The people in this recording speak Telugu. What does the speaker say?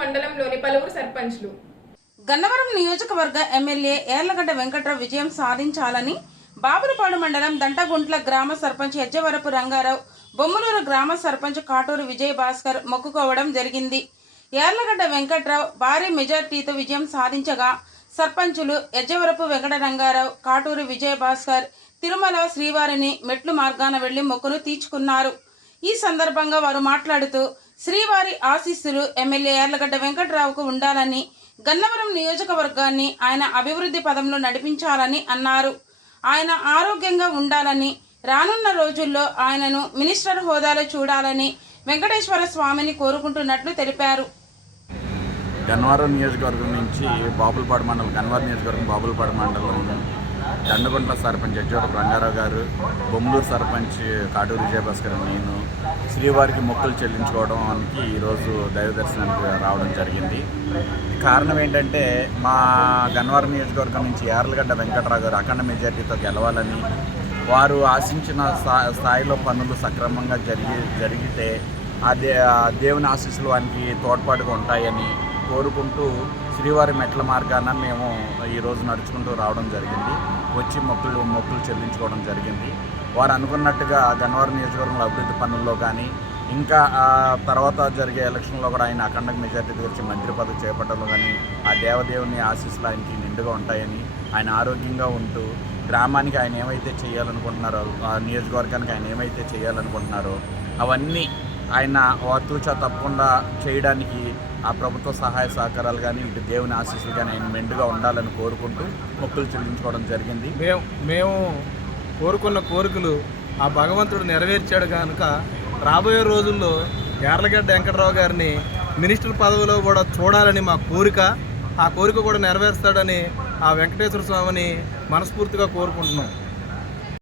మండలంలోని పలువురు సర్పంచ్లు. గన్నవరం నియోజకవర్గ ఎమ్మెల్యే యార్లగడ్డ వెంకట్రావు విజయం సాధించాలని బాపులపాడు మండలం దంటగుంట్ల గ్రామ సర్పంచ్ యజ్జవరపు రంగారావు, బొమ్మలూరు గ్రామ సర్పంచ్ కాటూరు విజయ్ భాస్కర్ మొక్కుకోవడం జరిగింది. యార్లగడ్డ వెంకట్రావు భారీ మెజార్టీతో విజయం సాధించగా సర్పంచులు యజ్జవరపు వెంకట రంగారావు, కాటూరు విజయ్ భాస్కర్ తిరుమల శ్రీవారిని మెట్లు మార్గాన వెళ్లి మొక్కును తీర్చుకున్నారు. ఈ సందర్భంగా వారు మాట్లాడుతూ శ్రీవారి ఆశీస్సులు ఎమ్మెల్యే యార్లగడ్డ వెంకట్రావుకు ఉండాలని, గన్నవరం నియోజకవర్గాన్ని ఆయన అభివృద్ధి పదంలో నడిపించాలని అన్నారు. ఆయన ఆరోగ్యంగా ఉండాలని, రానున్న రోజుల్లో ఆయనను మినిస్టర్ హోదాలో చూడాలని వెంకటేశ్వర స్వామిని కోరుకుంటున్నట్లు తెలిపారు. గన్నవరం నియోజకవర్గం నుంచి బాపులపాడు మండలం, గన్నవరం నియోజకవర్గం బాపులపాడు మండలం దండగుంట్ల సర్పంచ్ యజ్జవరపు రంగారావు గారు, బొమ్మలూరు సర్పంచ్ కాటూరు విజయభాస్కర్, నేను శ్రీవారికి మొక్కులు చెల్లించుకోవడానికి ఈరోజు దైవ దర్శనానికి రావడం జరిగింది. కారణం ఏంటంటే మా గన్నవరం నియోజకవర్గం నుంచి యార్లగడ్డ వెంకట్రావు గారు అఖండ మెజార్టీతో గెలవాలని, వారు ఆశించిన స్థాయిలో పనులు సక్రమంగా జరిగితే ఆ దేవుని ఆశీస్సులు వారికి తోడ్పాటుగా ఉంటాయని కోరుకుంటూ శ్రీవారి మెట్ల మార్గాన మేము ఈరోజు నడుచుకుంటూ రావడం జరిగింది. వచ్చి మొక్కులు చెల్లించుకోవడం జరిగింది. వారు అనుకున్నట్టుగా గన్నవరం నియోజకవర్గంలో అభివృద్ధి పనుల్లో కానీ, ఇంకా తర్వాత జరిగే ఎలక్షన్లో కూడా ఆయన అఖండ మెజార్టీ గురించి మంత్రి పదవి చేపట్టడంలో కానీ ఆ దేవదేవుని ఆశీస్సులు ఆయనకి నిండుగా ఉంటాయని, ఆయన ఆరోగ్యంగా ఉంటూ గ్రామానికి ఆయన ఏమైతే చేయాలనుకుంటున్నారో, ఆ నియోజకవర్గానికి ఆయన ఏమైతే చేయాలనుకుంటున్నారో అవన్నీ ఆయన తూచా తప్పకుండా చేయడానికి ఆ ప్రభుత్వ సహాయ సహకారాలు కానీ, ఇటు దేవుని ఆశీస్సులు కానీ ఆయన మెండుగా ఉండాలని కోరుకుంటూ మొక్కులు చెల్లించుకోవడం జరిగింది. మేము కోరుకున్న కోరికలు ఆ భగవంతుడు నెరవేర్చాడు కనుక రాబోయే రోజుల్లో యార్లగడ్డ వెంకట్రావు గారిని మినిస్టర్ పదవిలో కూడా చూడాలని మా కోరిక. ఆ కోరిక కూడా నెరవేరుస్తాడని ఆ వెంకటేశ్వర స్వామిని మనస్ఫూర్తిగా కోరుకుంటున్నాం.